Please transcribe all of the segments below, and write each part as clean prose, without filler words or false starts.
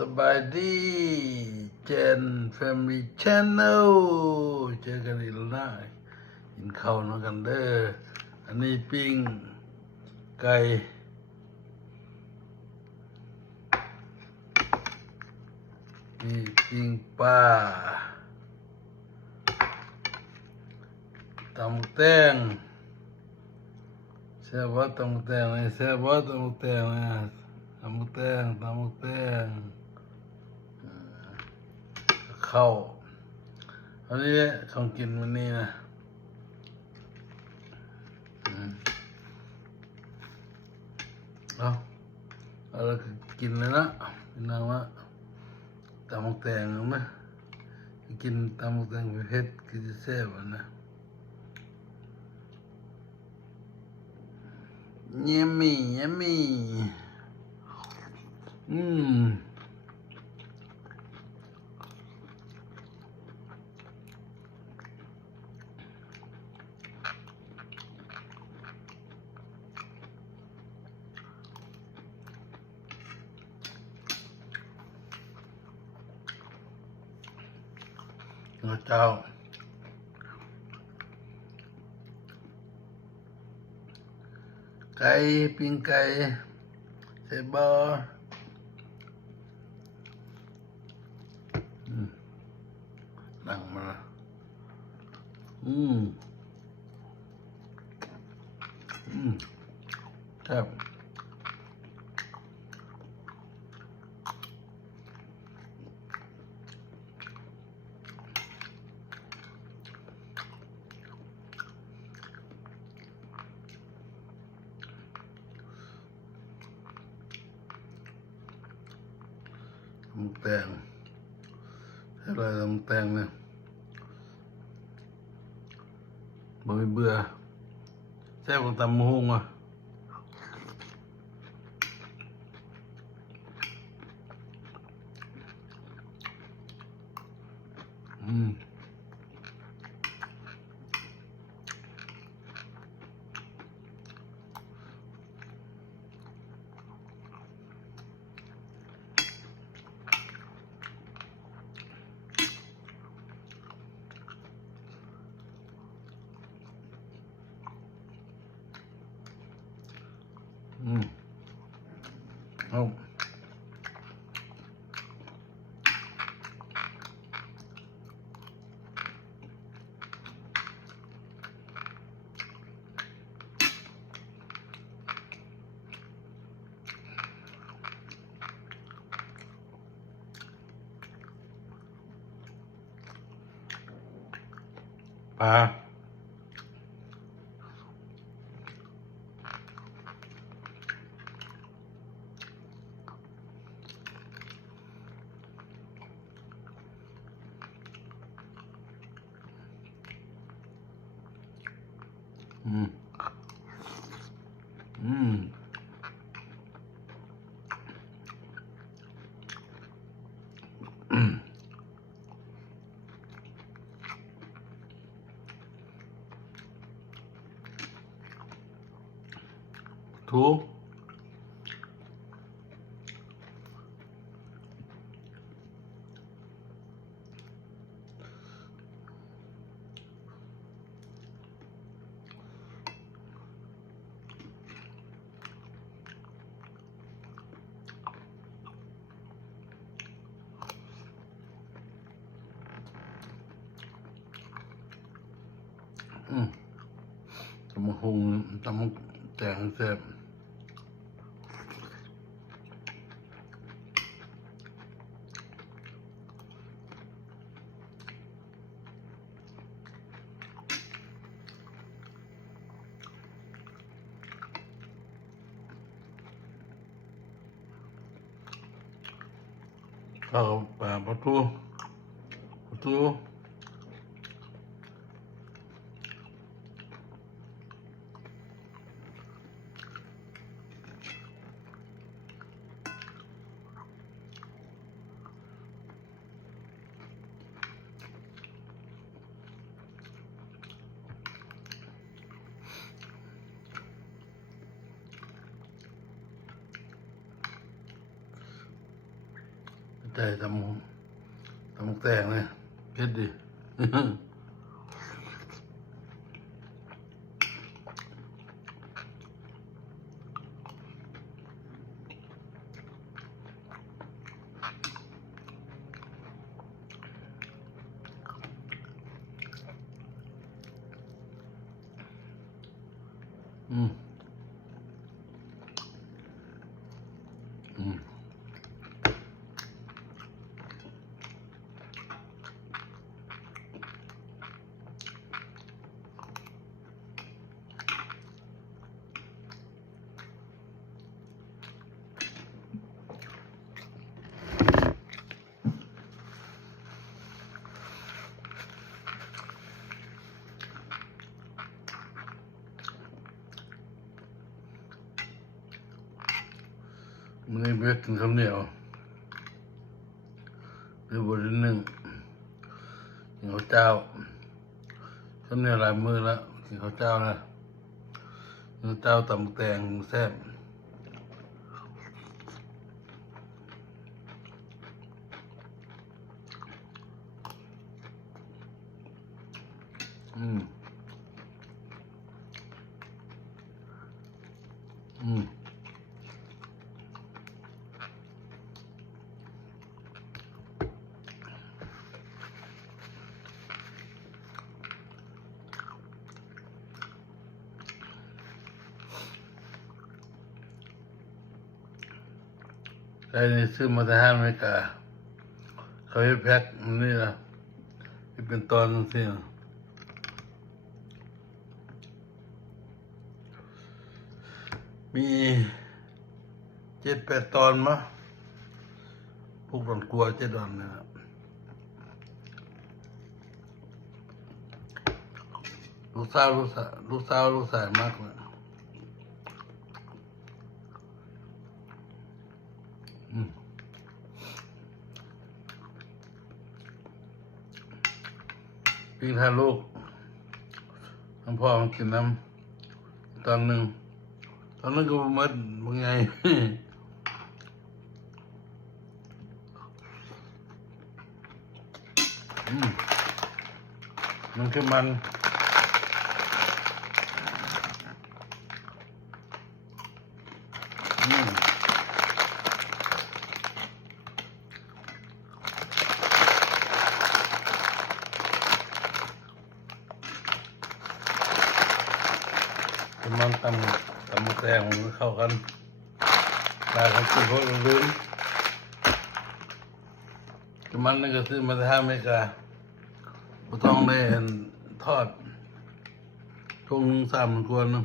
สบายดีเจนแฟมิลี่ชแนลเจอกันอีกแล้วนะกินข้าวน้องกันเด้ออันนี้ปิ้งไก่นี่ปิ้งปลาตำแตงแซ่บว่าตำแตงเลยแซ่บว่าตำแตงนะตำแตงข้าวอันนี้ของกินวันนี้นะเอาละกินเลยนะพี่น้องว่าตำแตงนะกินตำแตงเผ็ดกินแซ่บนะyummy เจ้าไก่ปิ้งไก่ใส่บอนั่งมาครับตำแตงอะไรตำแตงเนี่ยบ่มีเบื่อแซ่บกว่าตำมะฮุ่งอ่ะเอาปลาถูกตำมะฮุ่งตำแตงแซ่บข้าวปลาปลาทู ใจตำแตงเลยเผ็ดดิ อืมมันนี่เบ็ดกินข้าวเหนียวหรือบริหนึ่งกินข้าวเจ้าข้าวเหนียวหลายมือแล้วกินข้าวเจ้านะกินข้าวเจ้าตำแตงแซ่บอืมไอ้นี่ซื้อมาจากอเมริกาเขาให้แพ็คนี่นะที่เป็นตอนสิมี7-8 ตอนมั้งพวกดอนกลัว7 ดอนนะครับลูกสาวมากเลยพี่ทาลูกทั้งพ่อมันกินน้ำตอนนึงก็มัดบางไง มันคือมันมันตำแตงมันเข้ากันลายของกินพวกลืมมันนี่ก็ซื้อมาจากอเมริกาไม่ต้องได้ทอดช่วงนึง3 ควรนึง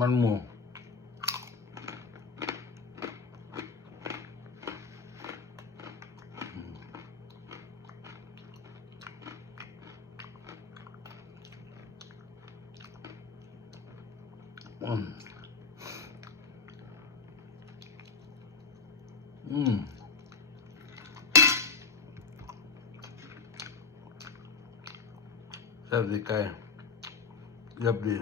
มันหมูแซ่บดีไก่เรียบดี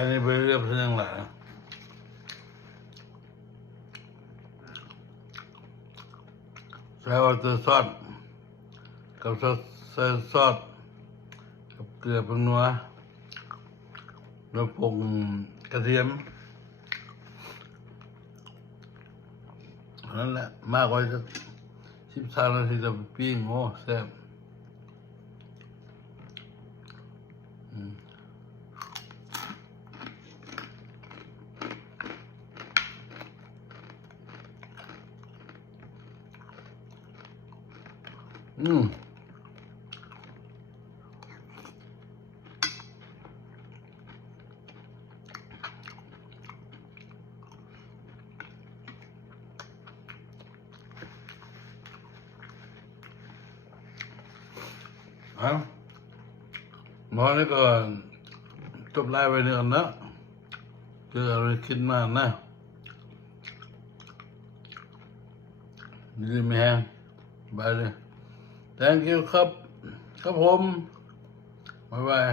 อันนี้ไปเรียบเสียงหลายใส่ว่าจะซอสกับซอสกับเกลือเป็นนัวแล้วผงกระเทียมนั่นแหละมากกว่าจะ13 นาทีจะปิ้งโอ้แซ่บ เอาหมอนี่ก็จบไล่ไปเนี่ยก่อนนะเจออะไรคิดมากนะดีไหมฮะบายเลย thank you ครับครับผมบ๊ายบาย